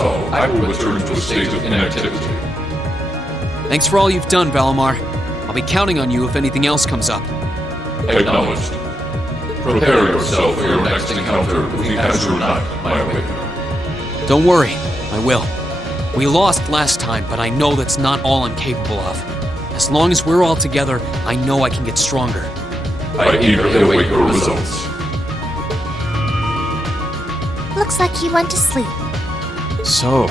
so, I will return to a state of inactivity. Thanks for all you've done, Valimar. I'll be counting on you if anything else comes up. Acknowledged. Prepare yourself for your next encounter with the Azure Knight, my awakener. Don't worry, I will. We lost last time, but I know that's not all I'm capable of. As long as we're all together, I know I can get stronger. I eagerly await your results. Looks like he went to sleep. So,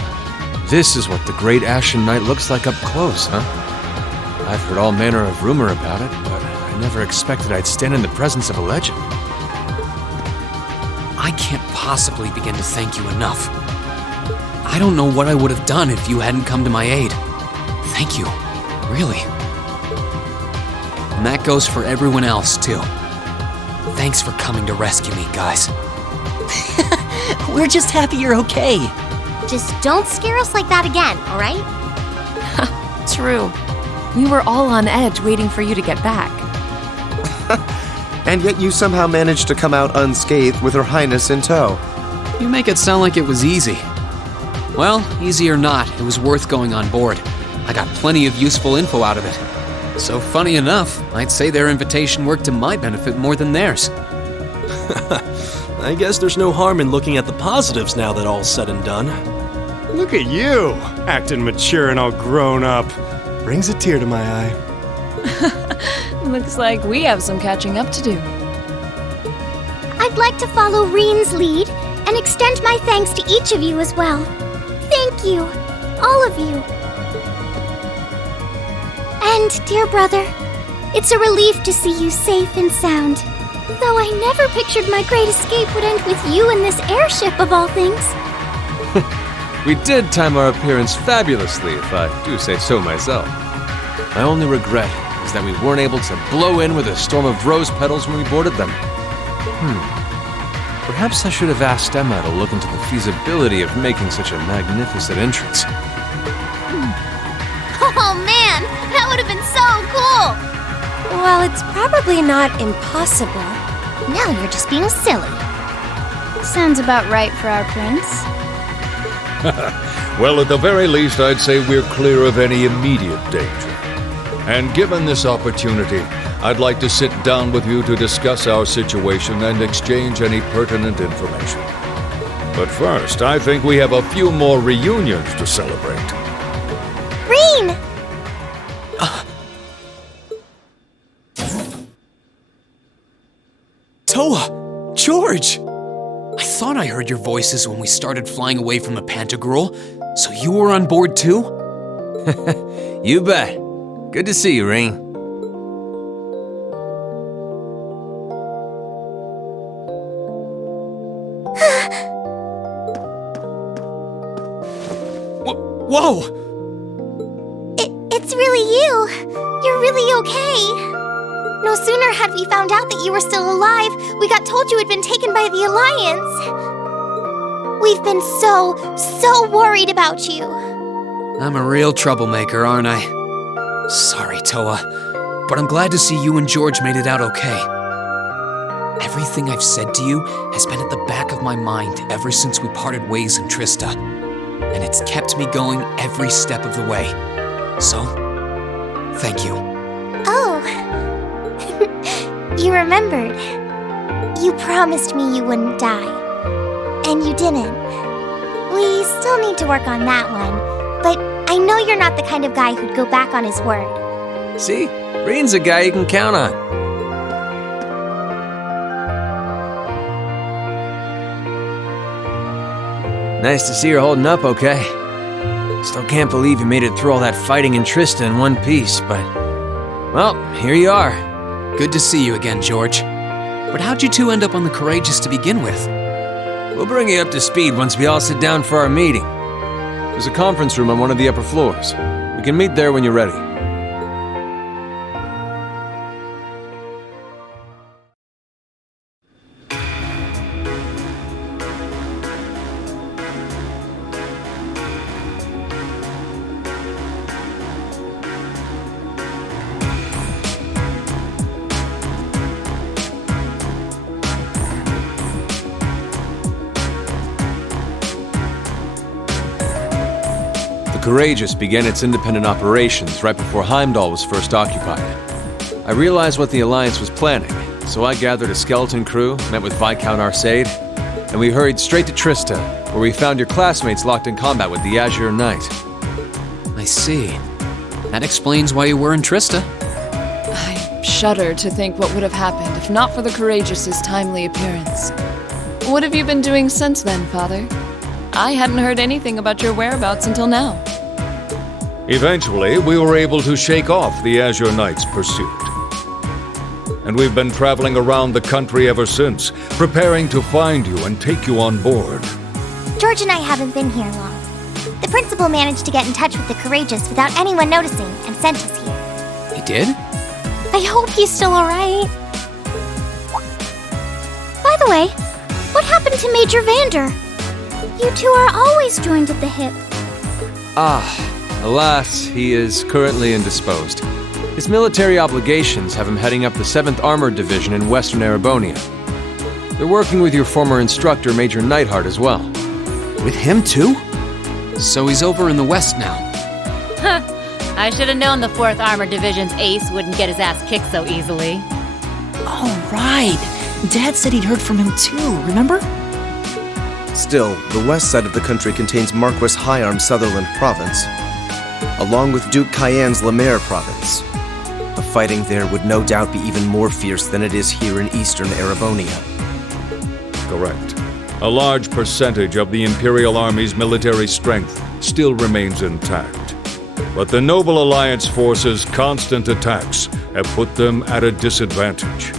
this is what the Great Ashen Knight looks like up close, huh? I've heard all manner of rumor about it, but I never expected I'd stand in the presence of a legend. I can't possibly begin to thank you enough. I don't know what I would have done if you hadn't come to my aid. Thank you, really. And that goes for everyone else, too. Thanks for coming to rescue me, guys. We're just happy you're okay. Just don't scare us like that again, alright? True. We were all on edge waiting for you to get back. And yet you somehow managed to come out unscathed with Her Highness in tow. You make it sound like it was easy. Well, easy or not, it was worth going on board. I got plenty of useful info out of it. So funny enough, I'd say their invitation worked to my benefit more than theirs. I guess there's no harm in looking at the positives now that all's said and done. Look at you, acting mature and all grown up. Brings a tear to my eye. Looks like we have some catching up to do. I'd like to follow Reen's lead and extend my thanks to each of you as well. Thank you, all of you. And, dear brother, it's a relief to see you safe and sound. Though I never pictured my great escape would end with you in this airship of all things. We did time our appearance fabulously, if I do say so myself. My only regret is that we weren't able to blow in with a storm of rose petals when we boarded them. Perhaps I should have asked Emma to look into the feasibility of making such a magnificent entrance. Oh man, that would have been so cool! Well, it's probably not impossible. Now you're just being silly. Sounds about right for our prince. Well, at the very least, I'd say we're clear of any immediate danger. And given this opportunity, I'd like to sit down with you to discuss our situation and exchange any pertinent information. But first, I think we have a few more reunions to celebrate. Reen! Toa! George! I thought I heard your voices when we started flying away from the Pantagruel, so you were on board too? You bet. Good to see you, Reen. Whoa! It's really you. You're really okay. No sooner had we found out that you were still alive, we got told you had been taken by the Alliance. We've been so worried about you. I'm a real troublemaker, aren't I? Sorry, Toa, but I'm glad to see you and George made it out okay. Everything I've said to you has been at the back of my mind ever since we parted ways in Trista, and it's kept me going every step of the way. So, thank you. Oh. You remembered. You promised me you wouldn't die. And you didn't. We still need to work on that one, but I know you're not the kind of guy who'd go back on his word. See? Reen's a guy you can count on. Nice to see you're holding up okay. Still can't believe you made it through all that fighting in Trista in one piece, but... well, here you are. Good to see you again, George. But how'd you two end up on the Courageous to begin with? We'll bring you up to speed once we all sit down for our meeting. There's a conference room on one of the upper floors. We can meet there when you're ready. Courageous began its independent operations right before Heimdall was first occupied. I realized what the Alliance was planning, so I gathered a skeleton crew, met with Viscount Arcade, and we hurried straight to Trista, where we found your classmates locked in combat with the Azure Knight. I see. That explains why you were in Trista. I shudder to think what would have happened if not for the Courageous's timely appearance. What have you been doing since then, Father? I hadn't heard anything about your whereabouts until now. Eventually, we were able to shake off the Azure Knight's pursuit. And we've been traveling around the country ever since, preparing to find you and take you on board. George and I haven't been here long. The principal managed to get in touch with the Courageous without anyone noticing and sent us here. He did? I hope he's still alright. By the way, what happened to Major Vander? You two are always joined at the hip. Alas, he is currently indisposed. His military obligations have him heading up the 7th Armored Division in Western Erebonia. They're working with your former instructor, Major Neidhart, as well. With him too? So he's over in the west now. Huh. I should have known the 4th Armored Division's ace wouldn't get his ass kicked so easily. Oh, right. Dad said he'd heard from him too, remember? Still, the west side of the country contains Marquis Hyarm's Sutherland province, along with Duke Cayenne's Lemaire province. The fighting there would no doubt be even more fierce than it is here in eastern Erebonia. Correct. A large percentage of the Imperial Army's military strength still remains intact. But the Noble Alliance forces' constant attacks have put them at a disadvantage.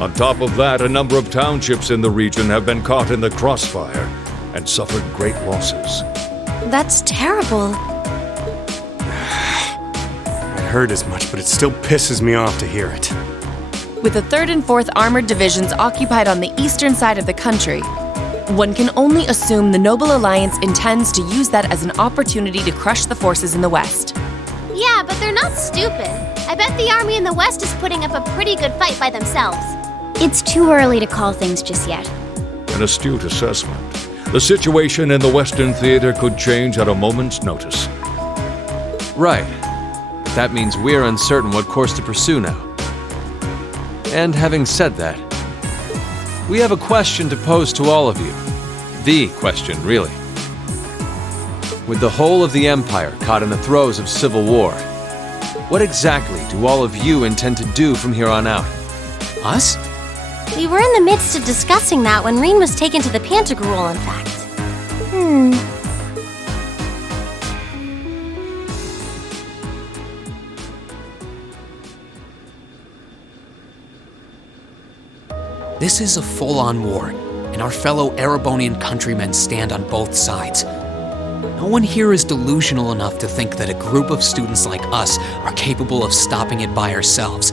On top of that, a number of townships in the region have been caught in the crossfire and suffered great losses. That's terrible. I heard as much, but it still pisses me off to hear it. With the 3rd and 4th Armored Divisions occupied on the eastern side of the country, one can only assume the Noble Alliance intends to use that as an opportunity to crush the forces in the west. Yeah, but they're not stupid. I bet the army in the west is putting up a pretty good fight by themselves. It's too early to call things just yet. An astute assessment. The situation in the Western Theater could change at a moment's notice. Right. But that means we're uncertain what course to pursue now. And having said that, we have a question to pose to all of you. The question, really. With the whole of the Empire caught in the throes of civil war, what exactly do all of you intend to do from here on out? Us? We were in the midst of discussing that when Reen was taken to the Pantagruel, in fact. This is a full-on war, and our fellow Erebonian countrymen stand on both sides. No one here is delusional enough to think that a group of students like us are capable of stopping it by ourselves.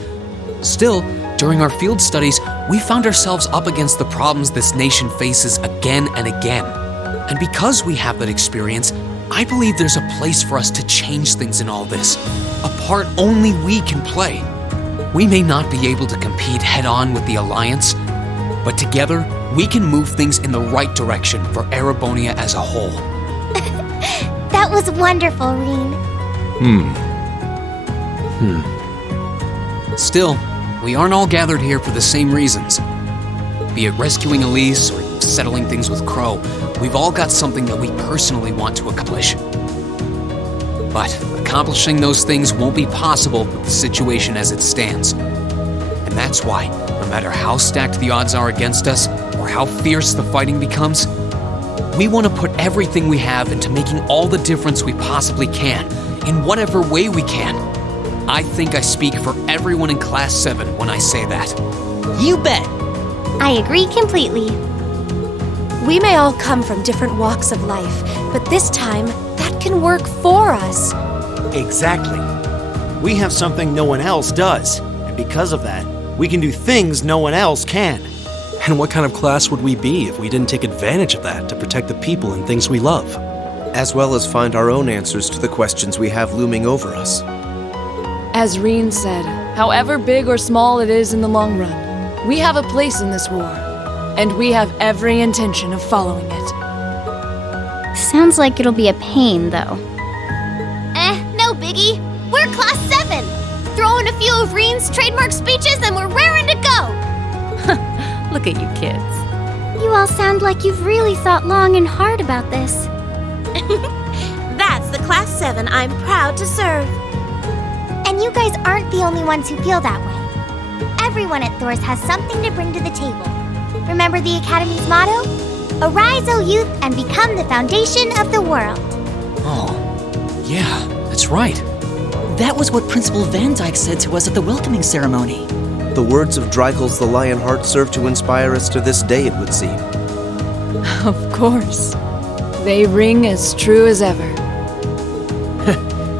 Still, during our field studies, we found ourselves up against the problems this nation faces again and again. And because we have that experience, I believe there's a place for us to change things in all this, a part only we can play. We may not be able to compete head-on with the Alliance, but together, we can move things in the right direction for Erebonia as a whole. That was wonderful, Reen. Still, we aren't all gathered here for the same reasons. Be it rescuing Elise or settling things with Crow, we've all got something that we personally want to accomplish. But accomplishing those things won't be possible with the situation as it stands. And that's why, no matter how stacked the odds are against us, or how fierce the fighting becomes, we want to put everything we have into making all the difference we possibly can, in whatever way we can. I think I speak for everyone in Class 7 when I say that. You bet! I agree completely. We may all come from different walks of life, but this time, that can work for us. Exactly. We have something no one else does, and because of that, we can do things no one else can. And what kind of class would we be if we didn't take advantage of that to protect the people and things we love? As well as find our own answers to the questions we have looming over us. As Reen said, however big or small it is in the long run, we have a place in this war, and we have every intention of following it. Sounds like it'll be a pain, though. in a few of Reen's trademark speeches and we're raring to go! Look at you kids. You all sound like you've really thought long and hard about this. That's the Class 7 I'm proud to serve. And you guys aren't the only ones who feel that way. Everyone at Thor's has something to bring to the table. Remember the Academy's motto? Arise, O youth, and become the foundation of the world. Oh, yeah, that's right. That was what Principal Van Dyke said to us at the welcoming ceremony. The words of Dreikel's the Lionheart serve to inspire us to this day, it would seem. Of course. They ring as true as ever.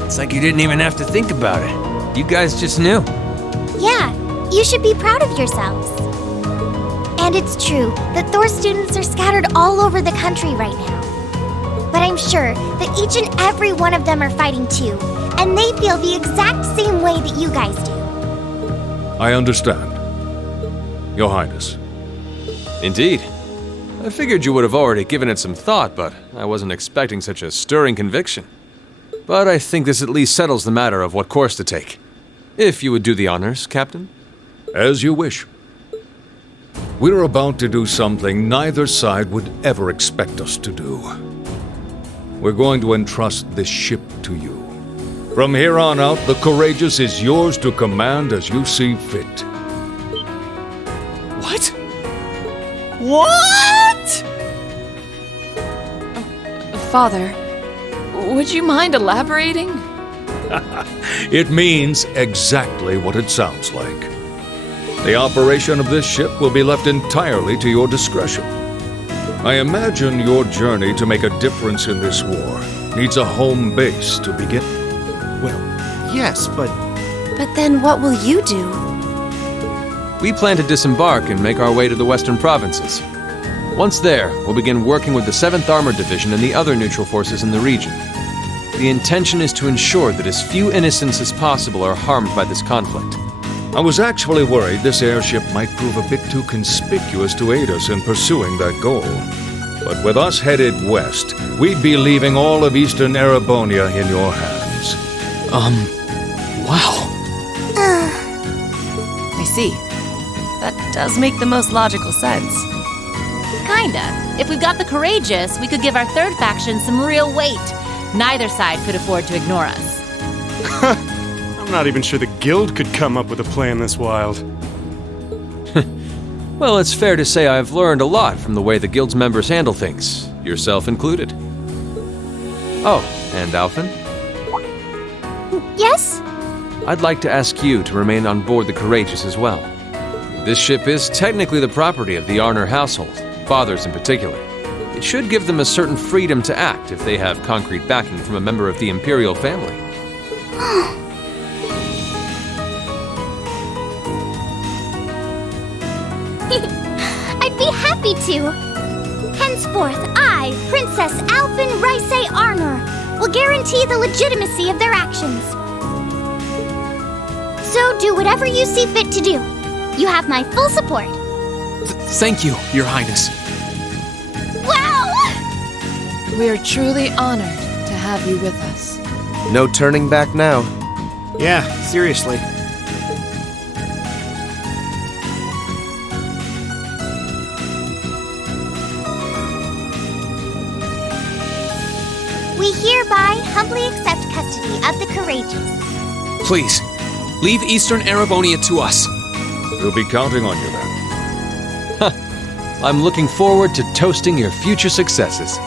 It's like you didn't even have to think about it. You guys just knew. Yeah, you should be proud of yourselves. And it's true that Thor students are scattered all over the country right now. But I'm sure that each and every one of them are fighting too, and they feel the exact same way that you guys do. I understand. Your Highness. Indeed. I figured you would have already given it some thought, but I wasn't expecting such a stirring conviction. But I think this at least settles the matter of what course to take. If you would do the honors, Captain. As you wish. We're about to do something neither side would ever expect us to do. We're going to entrust this ship to you. From here on out, the Courageous is yours to command as you see fit. What? What? Father, would you mind elaborating? It means exactly what it sounds like. The operation of this ship will be left entirely to your discretion. I imagine your journey to make a difference in this war needs a home base to begin. Well, yes, but... But then what will you do? We plan to disembark and make our way to the western provinces. Once there, we'll begin working with the 7th Armored Division and the other neutral forces in the region. The intention is to ensure that as few innocents as possible are harmed by this conflict. I was actually worried this airship might prove a bit too conspicuous to aid us in pursuing that goal. But with us headed west, we'd be leaving all of Eastern Erebonia in your hands. Wow. I see. That does make the most logical sense. Kinda. If we've got the Courageous, we could give our third faction some real weight. Neither side could afford to ignore us. I'm not even sure the Guild could come up with a plan this wild. Well, it's fair to say I've learned a lot from the way the Guild's members handle things, yourself included. Oh, and Alphen? Yes? I'd like to ask you to remain on board the Courageous as well. This ship is technically the property of the Arner household, fathers in particular. It should give them a certain freedom to act if they have concrete backing from a member of the Imperial family. I'd be happy to. Henceforth, I, Princess Alphen Raisay Arner, will guarantee the legitimacy of their actions. So do whatever you see fit to do. You have my full support. Thank you, Your Highness. Wow! We are truly honored to have you with us. No turning back now. Yeah, seriously. We hereby humbly accept custody of the Courageous. Please, leave Eastern Erebonia to us. We'll be counting on you then. I'm looking forward to toasting your future successes.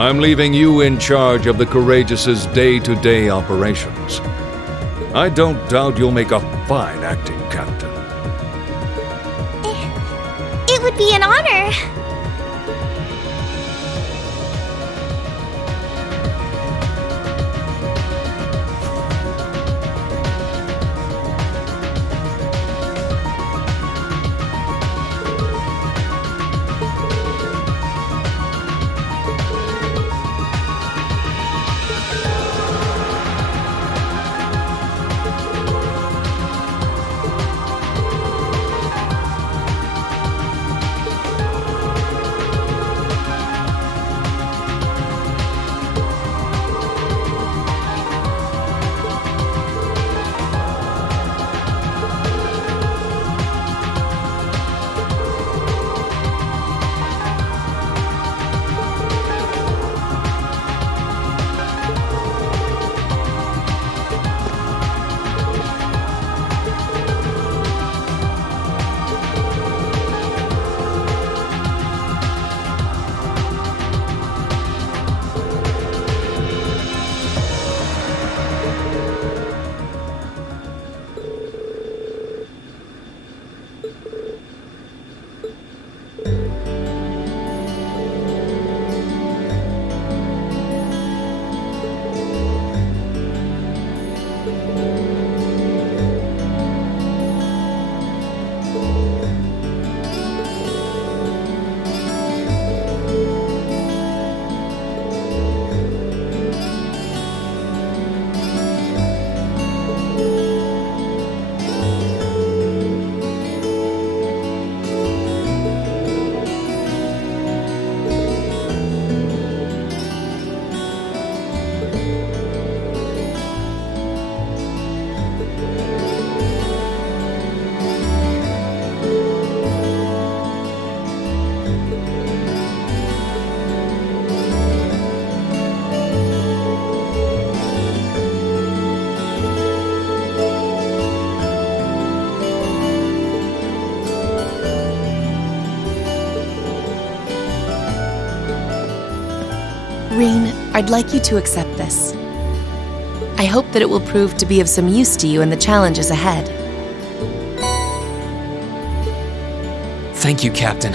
I'm leaving you in charge of the Courageous's day-to-day operations. I don't doubt you'll make a fine acting captain. It would be an honor. Rain, I'd like you to accept this. I hope that it will prove to be of some use to you in the challenges ahead. Thank you, Captain.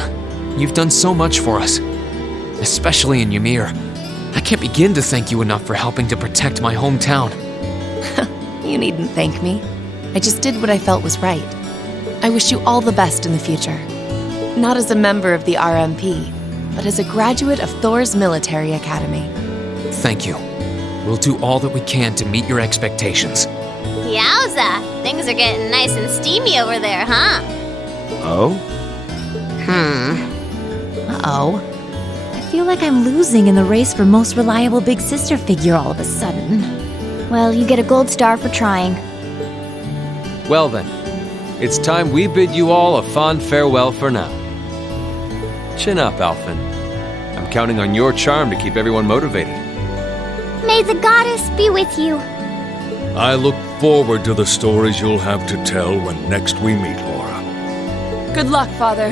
You've done so much for us. Especially in Ymir. I can't begin to thank you enough for helping to protect my hometown. You needn't thank me. I just did what I felt was right. I wish you all the best in the future. Not as a member of the RMP, but as a graduate of Thor's military academy. Thank you. We'll do all that we can to meet your expectations. Yowza! Things are getting nice and steamy over there, huh? Oh? Uh-oh. I feel like I'm losing in the race for most reliable big sister figure all of a sudden. Well, you get a gold star for trying. Well then, it's time we bid you all a fond farewell for now. Chin up, Alphen. I'm counting on your charm to keep everyone motivated. May the goddess be with you. I look forward to the stories you'll have to tell when next we meet, Laura. Good luck, Father.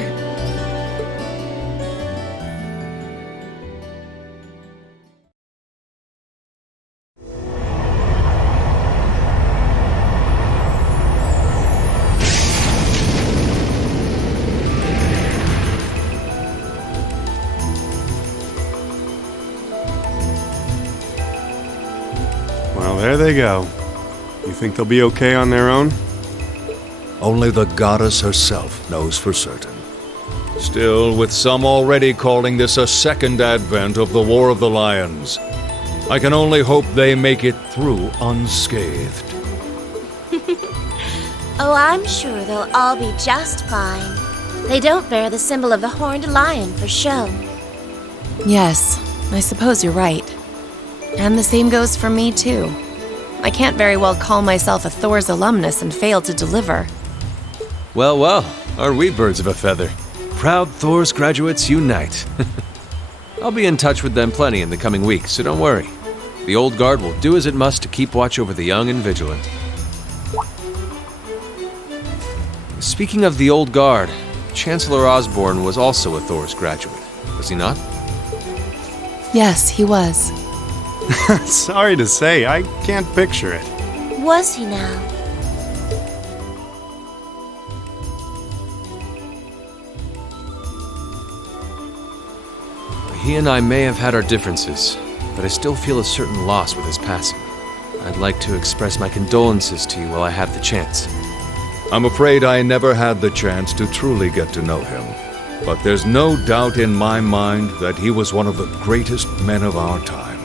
Well, there they go. You think they'll be okay on their own? Only the goddess herself knows for certain. Still, with some already calling this a second advent of the War of the Lions, I can only hope they make it through unscathed. Oh, I'm sure they'll all be just fine. They don't bear the symbol of the horned lion for show. Yes, I suppose you're right. And the same goes for me, too. I can't very well call myself a Thor's alumnus and fail to deliver. Well, well, aren't we birds of a feather? Proud Thor's graduates unite. I'll be in touch with them plenty in the coming weeks, so don't worry. The old guard will do as it must to keep watch over the young and vigilant. Speaking of the old guard, Chancellor Osborne was also a Thor's graduate, was he not? Yes, he was. Sorry to say, I can't picture it. Was he now? He and I may have had our differences, but I still feel a certain loss with his passing. I'd like to express my condolences to you while I have the chance. I'm afraid I never had the chance to truly get to know him. But there's no doubt in my mind that he was one of the greatest men of our time.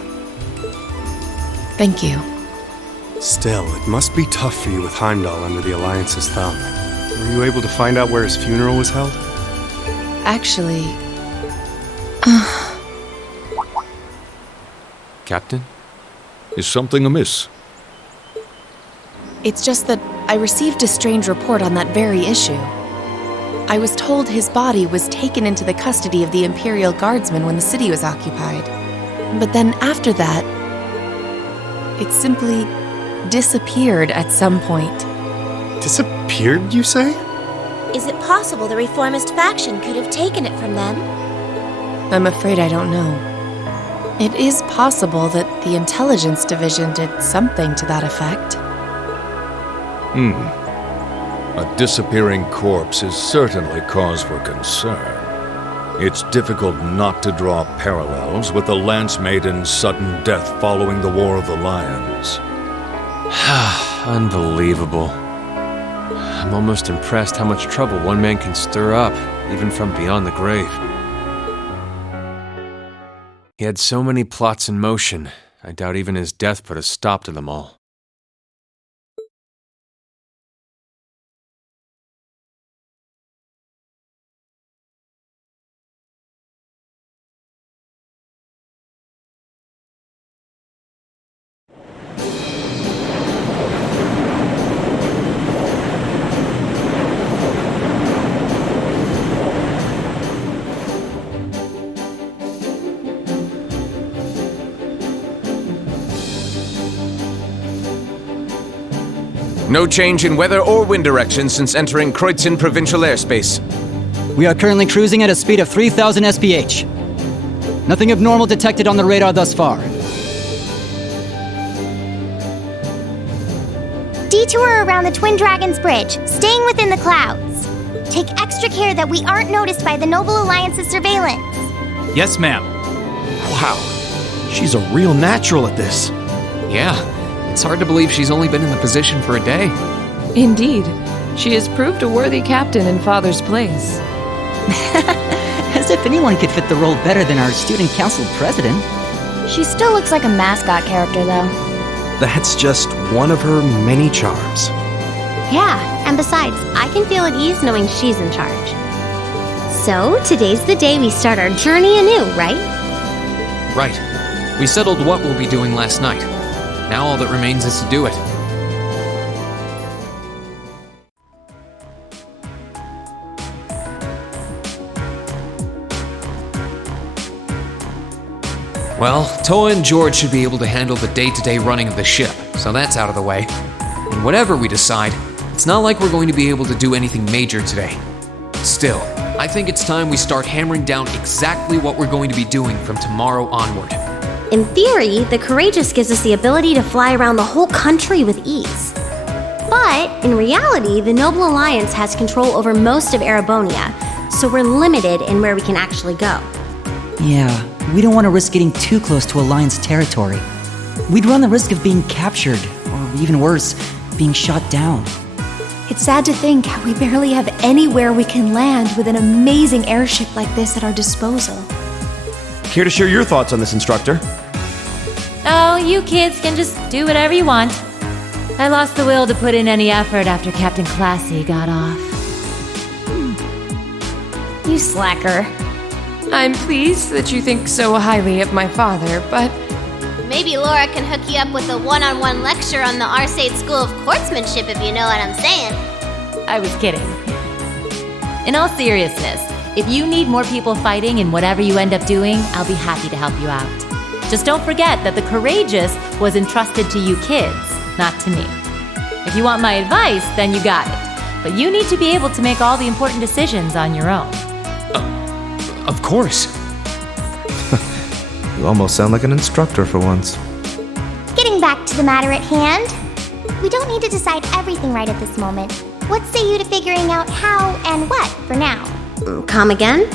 Thank you. Still, it must be tough for you with Heimdall under the Alliance's thumb. Were you able to find out where his funeral was held? Actually... Captain? Is something amiss? It's just that I received a strange report on that very issue. I was told his body was taken into the custody of the Imperial Guardsmen when the city was occupied. But then after that, it simply disappeared at some point. Disappeared, you say? Is it possible the reformist faction could have taken it from them? I'm afraid I don't know. It is possible that the Intelligence Division did something to that effect. A disappearing corpse is certainly cause for concern. It's difficult not to draw parallels with the Lance Maiden's sudden death following the War of the Lions. Unbelievable. I'm almost impressed how much trouble one man can stir up, even from beyond the grave. He had so many plots in motion, I doubt even his death put a stop to them all. No change in weather or wind direction since entering Kreutzen provincial airspace. We are currently cruising at a speed of 3,000 SPH. Nothing abnormal detected on the radar thus far. Detour around the Twin Dragons Bridge, staying within the clouds. Take extra care that we aren't noticed by the Noble Alliance's surveillance. Yes, ma'am. Wow, she's a real natural at this. Yeah, it's hard to believe she's only been in the position for a day. Indeed. She has proved a worthy captain in Father's place. As if anyone could fit the role better than our student council president. She still looks like a mascot character, though. That's just one of her many charms. Yeah, and besides, I can feel at ease knowing she's in charge. So, today's the day we start our journey anew, right? Right. We settled what we'll be doing last night. Now all that remains is to do it. Well, Toa and George should be able to handle the day-to-day running of the ship, so that's out of the way. And whatever we decide, it's not like we're going to be able to do anything major today. Still, I think it's time we start hammering down exactly what we're going to be doing from tomorrow onward. In theory, the Courageous gives us the ability to fly around the whole country with ease. But, in reality, the Noble Alliance has control over most of Erebonia, so we're limited in where we can actually go. Yeah, we don't want to risk getting too close to Alliance territory. We'd run the risk of being captured, or even worse, being shot down. It's sad to think how we barely have anywhere we can land with an amazing airship like this at our disposal. Care to share your thoughts on this, instructor? Oh, you kids can just do whatever you want. I lost the will to put in any effort after Captain Classy got off. You slacker. I'm pleased that you think so highly of my father, but... Maybe Laura can hook you up with a one-on-one lecture on the Arcade School of Courtsmanship, if you know what I'm saying. I was kidding. In all seriousness, if you need more people fighting in whatever you end up doing, I'll be happy to help you out. Just don't forget that the Courageous was entrusted to you kids, not to me. If you want my advice, then you got it. But you need to be able to make all the important decisions on your own. Of course. You almost sound like an instructor for once. Getting back to the matter at hand, we don't need to decide everything right at this moment. What say you to figuring out how and what for now? Come again?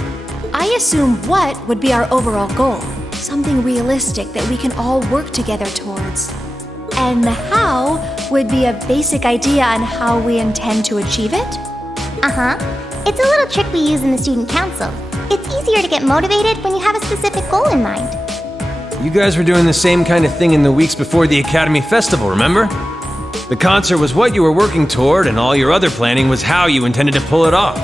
I assume what would be our overall goal. Something realistic that we can all work together towards. And the how would be a basic idea on how we intend to achieve it? Uh-huh. It's a little trick we use in the student council. It's easier to get motivated when you have a specific goal in mind. You guys were doing the same kind of thing in the weeks before the Academy Festival, remember? The concert was what you were working toward, and all your other planning was how you intended to pull it off.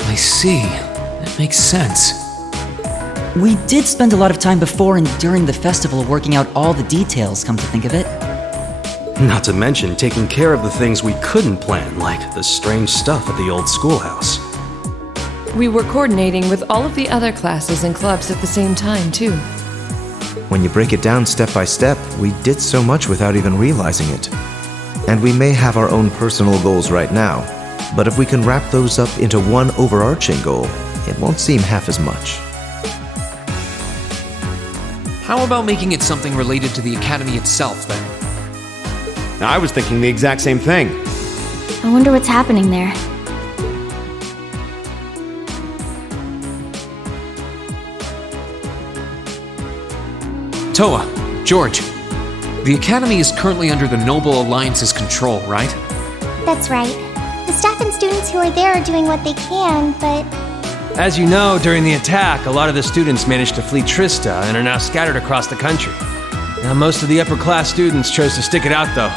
I see. That makes sense. We did spend a lot of time before and during the festival working out all the details, come to think of it. Not to mention taking care of the things we couldn't plan, like the strange stuff at the old schoolhouse. We were coordinating with all of the other classes and clubs at the same time, too. When you break it down step by step, we did so much without even realizing it. And we may have our own personal goals right now, but if we can wrap those up into one overarching goal, it won't seem half as much. How about making it something related to the Academy itself, then? I was thinking the exact same thing. I wonder what's happening there. Toa, George, the Academy is currently under the Noble Alliance's control, right? That's right. The staff and students who are there are doing what they can, but... As you know, during the attack, a lot of the students managed to flee Trista and are now scattered across the country. Now, most of the upper-class students chose to stick it out, though.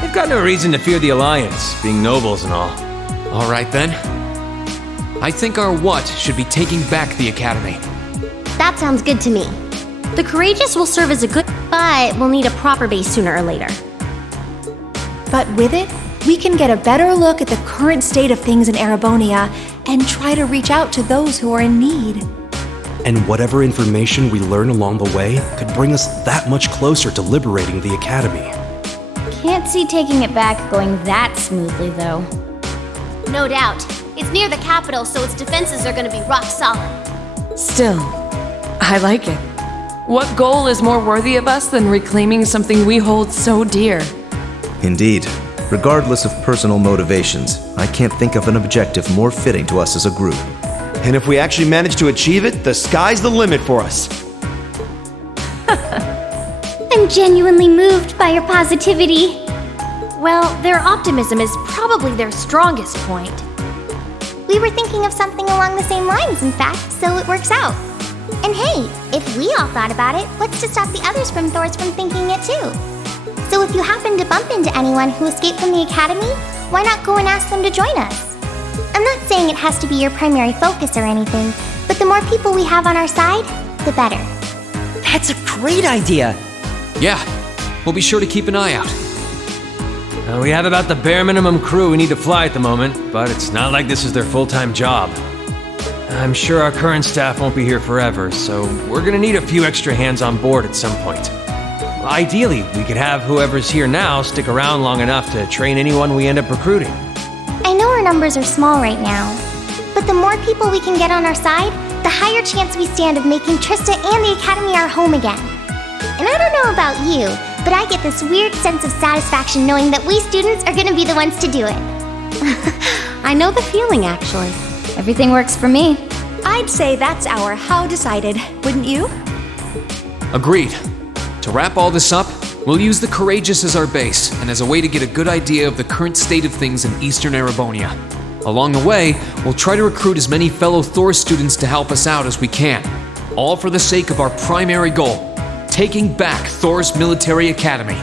They've got no reason to fear the Alliance, being nobles and all. All right, then. I think our what should be taking back the Academy. That sounds good to me. The Courageous will serve as a good, but we'll need a proper base sooner or later. But with it, we can get a better look at the current state of things in Erebonia and try to reach out to those who are in need. And whatever information we learn along the way could bring us that much closer to liberating the Academy. Can't see taking it back going that smoothly, though. No doubt. It's near the capital, so its defenses are gonna be rock solid. Still, I like it. What goal is more worthy of us than reclaiming something we hold so dear? Indeed. Regardless of personal motivations, I can't think of an objective more fitting to us as a group. And if we actually manage to achieve it, the sky's the limit for us. I'm genuinely moved by your positivity. Well, their optimism is probably their strongest point. We were thinking of something along the same lines, in fact, so it works out. And hey, if we all thought about it, what's to stop the others from Thors from thinking it too? So if you happen to bump into anyone who escaped from the Academy, why not go and ask them to join us? I'm not saying it has to be your primary focus or anything, but the more people we have on our side, the better. That's a great idea! Yeah, we'll be sure to keep an eye out. We have about the bare minimum crew we need to fly at the moment, but it's not like this is their full-time job. I'm sure our current staff won't be here forever, so we're gonna need a few extra hands on board at some point. Ideally, we could have whoever's here now stick around long enough to train anyone we end up recruiting. I know our numbers are small right now, but the more people we can get on our side, the higher chance we stand of making Trista and the Academy our home again. And I don't know about you, but I get this weird sense of satisfaction knowing that we students are gonna be the ones to do it. I know the feeling, actually. Everything works for me. I'd say that's our how decided, wouldn't you? Agreed. To wrap all this up, we'll use the Courageous as our base, and as a way to get a good idea of the current state of things in Eastern Erebonia. Along the way, we'll try to recruit as many fellow Thor students to help us out as we can. All for the sake of our primary goal, taking back Thor's military academy.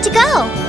want to go?